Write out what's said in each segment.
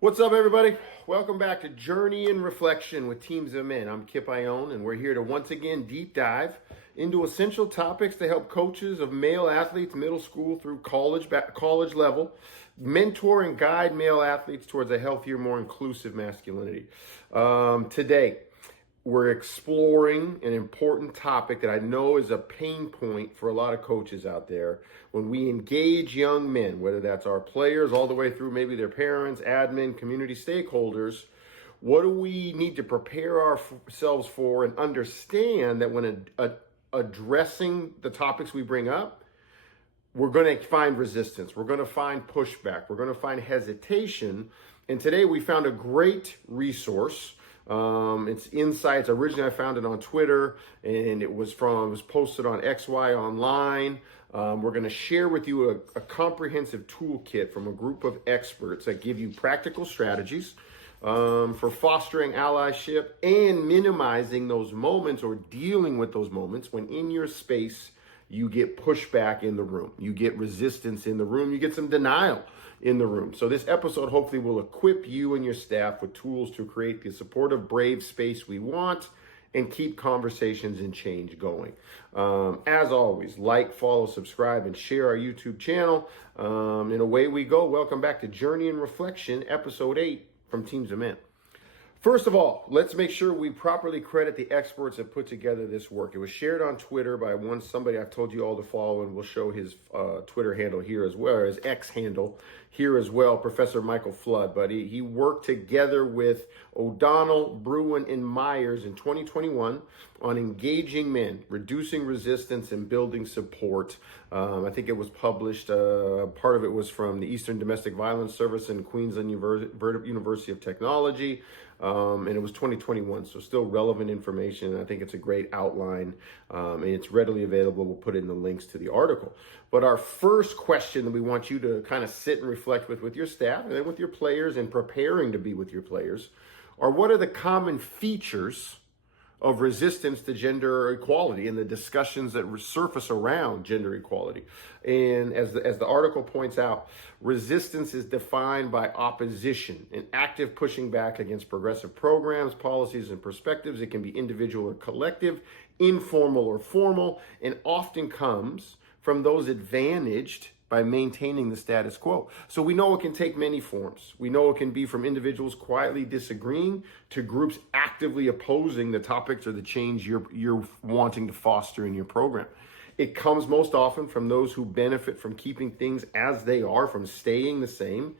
What's up, everybody? Welcome back to Journey and Reflection with Teams of Men. I'm Kip Ioane, and we're here to once again deep dive into essential topics to help coaches of male athletes, middle school through college level, mentor and guide male athletes towards a healthier, more inclusive masculinity. Today, we're exploring an important topic that I know is a pain point for a lot of coaches out there. When we engage young men, whether that's our players all the way through maybe their parents, admin, community stakeholders, what do we need to prepare ourselves for and understand that when addressing the topics we bring up, we're going to find resistance. We're going to find pushback. We're going to find hesitation. And today we found a great resource. It's insights. Originally, I found it on Twitter, and it was posted on XY Online. We're going to share with you a comprehensive toolkit from a group of experts that give you practical strategies for fostering allyship and minimizing those moments or dealing with those moments when in your space you get pushback in the room, you get resistance in the room, you get some denial in the room. So this episode hopefully will equip you and your staff with tools to create the supportive, brave space we want and keep conversations and change going. As always, like, follow, subscribe, and share our YouTube channel. And away we go. Welcome back to Journey and Reflection, Episode 8 from Teams of Men. First of all, let's make sure we properly credit the experts that put together this work. It was shared on Twitter by somebody I've told you all to follow, and we'll show his Twitter handle here as well, or his X handle here as well, Professor Michael Flood. But he worked together with O'Donnell, Bruin, and Myers in 2021 on engaging men, reducing resistance, and building support. I think it was published, part of it was from the Eastern Domestic Violence Service and Queensland University of Technology. And it was 2021, so still relevant information. I think it's a great outline, and it's readily available. We'll put in the links to the article. But our first question that we want you to kind of sit and reflect with your staff and then with your players and preparing to be with your players are what are the common features of resistance to gender equality and the discussions that surface around gender equality. And as the article points out, resistance is defined by opposition and active pushing back against progressive programs, policies, and perspectives. It can be individual or collective, informal or formal, and often comes from those advantaged by maintaining the status quo. So we know it can take many forms. We know it can be from individuals quietly disagreeing to groups actively opposing the topics or the change you're wanting to foster in your program. It comes most often from those who benefit from keeping things as they are, from staying the same.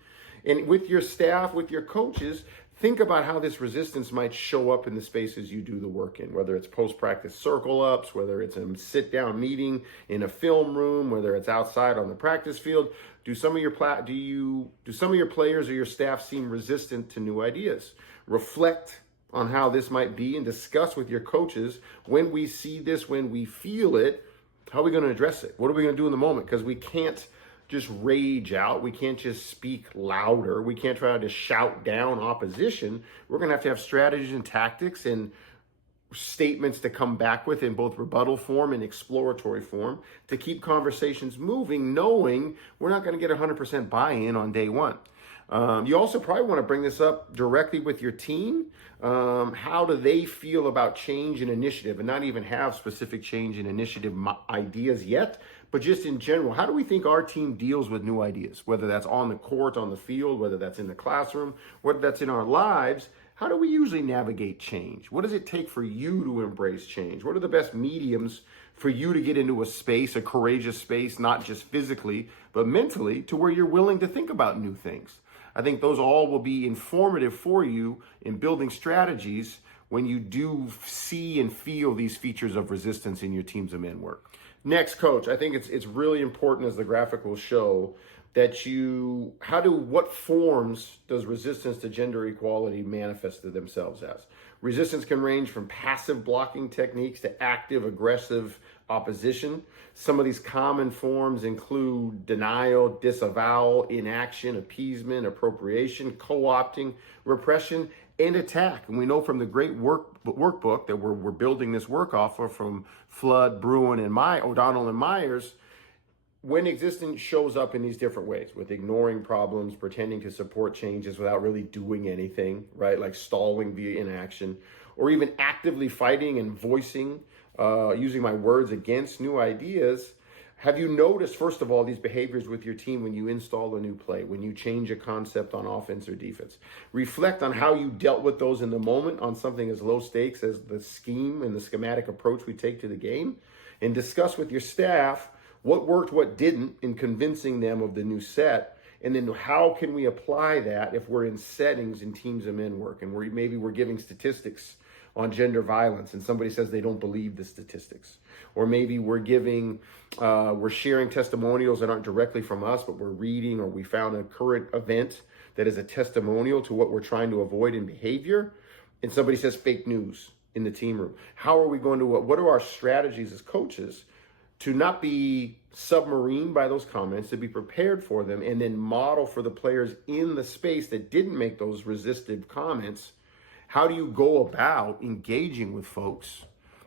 And with your staff, with your coaches, think about how this resistance might show up in the spaces you do the work in, whether it's post-practice circle ups, whether it's a sit-down meeting in a film room, whether it's outside on the practice field. Do some of your players or your staff seem resistant to new ideas? Reflect on how this might be and discuss with your coaches when we see this, when we feel it, how are we going to address it? What are we going to do in the moment? Because we can't just rage out. We can't just speak louder. We can't try to shout down opposition. We're going to have strategies and tactics and statements to come back with in both rebuttal form and exploratory form to keep conversations moving, knowing we're not going to get 100% buy-in on day one. You also probably want to bring this up directly with your team. How do they feel about change and initiative, and not even have specific change and initiative ideas yet, but just in general, how do we think our team deals with new ideas, whether that's on the court, on the field, whether that's in the classroom, whether that's in our lives? How do we usually navigate change? What does it take for you to embrace change? What are the best mediums for you to get into a space, a courageous space, not just physically, but mentally, to where you're willing to think about new things? I think those all will be informative for you in building strategies when you do see and feel these features of resistance in your Teams of Men work. Next, coach, I think it's really important, as the graphic will show, that what forms does resistance to gender equality manifest themselves as? Resistance can range from passive blocking techniques to active, aggressive opposition. Some of these common forms include denial, disavowal, inaction, appeasement, appropriation, co-opting, repression, and attack. And we know from the great workbook that we're building this work off of from Flood, Bruin, and O'Donnell and Myers, when existence shows up in these different ways, with ignoring problems, pretending to support changes without really doing anything, right? Like stalling via inaction, or even actively fighting and voicing, using my words against new ideas. Have you noticed, first of all, these behaviors with your team when you install a new play, when you change a concept on offense or defense? Reflect on how you dealt with those in the moment on something as low stakes as the scheme and the schematic approach we take to the game, and discuss with your staff what worked, what didn't, in convincing them of the new set. And then how can we apply that if we're in settings in Teams of Men work and maybe we're giving statistics on gender violence and somebody says they don't believe the statistics. Or maybe we're sharing testimonials that aren't directly from us, but we're reading, or we found a current event that is a testimonial to what we're trying to avoid in behavior. And somebody says fake news in the team room. How are we going to, what are our strategies as coaches to not be submarined by those comments, to be prepared for them, and then model for the players in the space that didn't make those resistive comments? How do you go about engaging with folks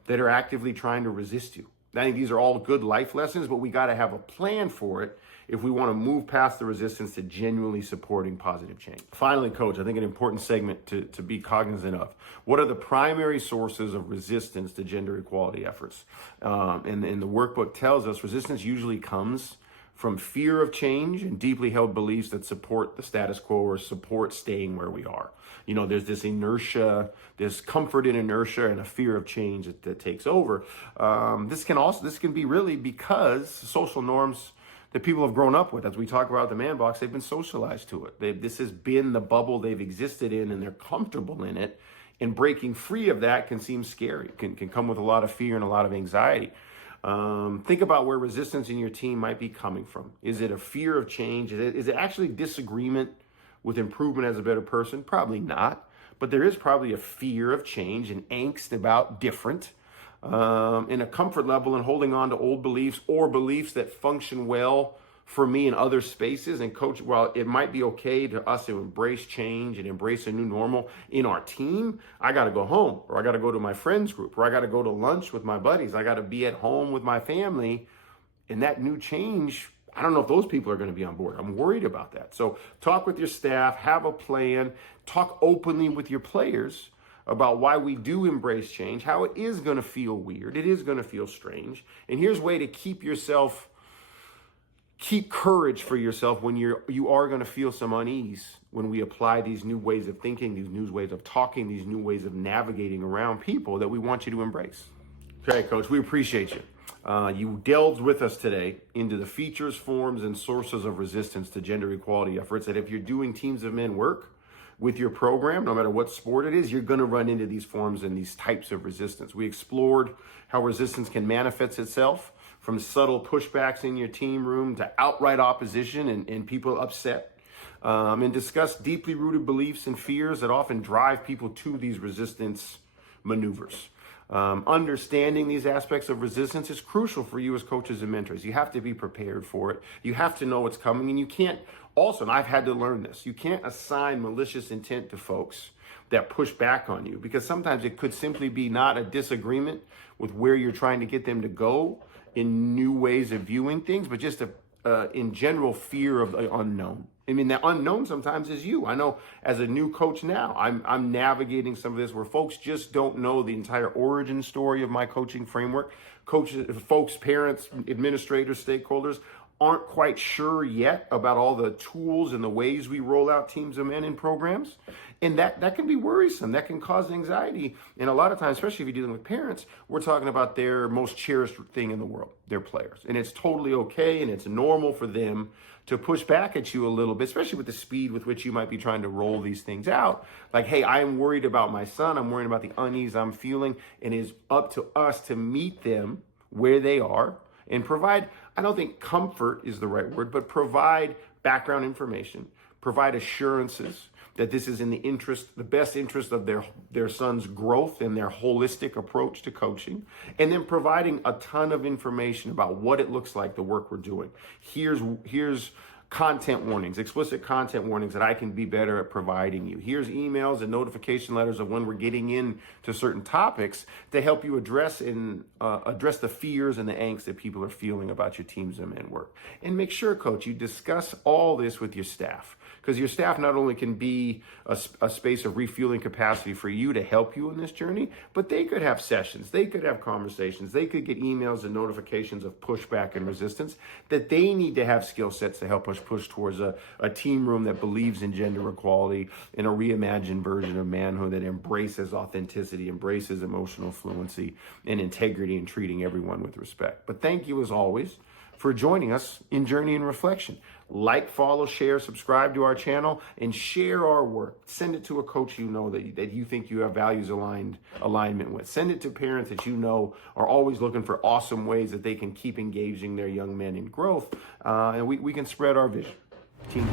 that are actively trying to resist you? I think these are all good life lessons, but we got to have a plan for it if we want to move past the resistance to genuinely supporting positive change. Finally, Coach, I think an important segment to be cognizant of: what are the primary sources of resistance to gender equality efforts? And the workbook tells us resistance usually comes from fear of change and deeply held beliefs that support the status quo or support staying where we are. You know, there's this inertia, this comfort in inertia, and a fear of change that takes over. This can be really because social norms that people have grown up with, as we talk about the man box, they've been socialized to it. This has been the bubble they've existed in, and they're comfortable in it. And breaking free of that can seem scary, can come with a lot of fear and a lot of anxiety. Think about where resistance in your team might be coming from. Is it a fear of change? Is it actually disagreement with improvement as a better person? Probably not, but there is probably a fear of change and angst about different, and a comfort level in holding on to old beliefs or beliefs that function well for me in other spaces. And Coach, while it might be okay to us to embrace change and embrace a new normal in our team, I got to go home, or I got to go to my friends group, or I got to go to lunch with my buddies. I got to be at home with my family. And that new change, I don't know if those people are going to be on board. I'm worried about that. So talk with your staff, have a plan, talk openly with your players about why we do embrace change, how it is going to feel weird, it is going to feel strange. And here's a way to keep courage for yourself when you are going to feel some unease when we apply these new ways of thinking, these new ways of talking, these new ways of navigating around people that we want you to embrace. Okay, Coach, we appreciate you. You delved with us today into the features, forms, and sources of resistance to gender equality efforts. That if you're doing Teams of Men work with your program, no matter what sport it is, you're going to run into these forms and these types of resistance. We explored how resistance can manifest itself from subtle pushbacks in your team room to outright opposition and people upset, and discuss deeply rooted beliefs and fears that often drive people to these resistance maneuvers. Understanding these aspects of resistance is crucial for you as coaches and mentors. You have to be prepared for it. You have to know what's coming, and you can't also, and I've had to learn this, you can't assign malicious intent to folks that push back on you, because sometimes it could simply be not a disagreement with where you're trying to get them to go in new ways of viewing things, but just in general fear of the unknown. I mean, the unknown sometimes is you. I know as a new coach now, I'm navigating some of this where folks just don't know the entire origin story of my coaching framework. Folks, parents, administrators, stakeholders aren't quite sure yet about all the tools and the ways we roll out Teams of Men in programs. And that can be worrisome. That can cause anxiety. And a lot of times, especially if you're dealing with parents, we're talking about their most cherished thing in the world, their players. And it's totally okay and it's normal for them to push back at you a little bit, especially with the speed with which you might be trying to roll these things out. Like, hey, I'm worried about my son. I'm worried about the unease I'm feeling. And it's up to us to meet them where they are and provide, I don't think comfort is the right word, but provide background information, provide assurances that this is in the best interest of their son's growth and their holistic approach to coaching, and then providing a ton of information about what it looks like, the work we're doing. Here's content warnings, explicit content warnings that I can be better at providing you. Here's emails and notification letters of when we're getting into certain topics to help you address the fears and the angst that people are feeling about your Teams of Men work. And make sure, coach, you discuss all this with your staff, because your staff not only can be a space of refueling capacity for you to help you in this journey, but they could have sessions, they could have conversations, they could get emails and notifications of pushback and resistance that they need to have skill sets to help us push towards a team room that believes in gender equality, in a reimagined version of manhood that embraces authenticity, embraces emotional fluency and integrity, and treating everyone with respect. But thank you as always for joining us in Journey and Reflection. Like, follow, share, subscribe to our channel, and share our work. Send it to a coach you know that you think you have values alignment with. Send it to parents that you know are always looking for awesome ways that they can keep engaging their young men in growth, and we can spread our vision. Team.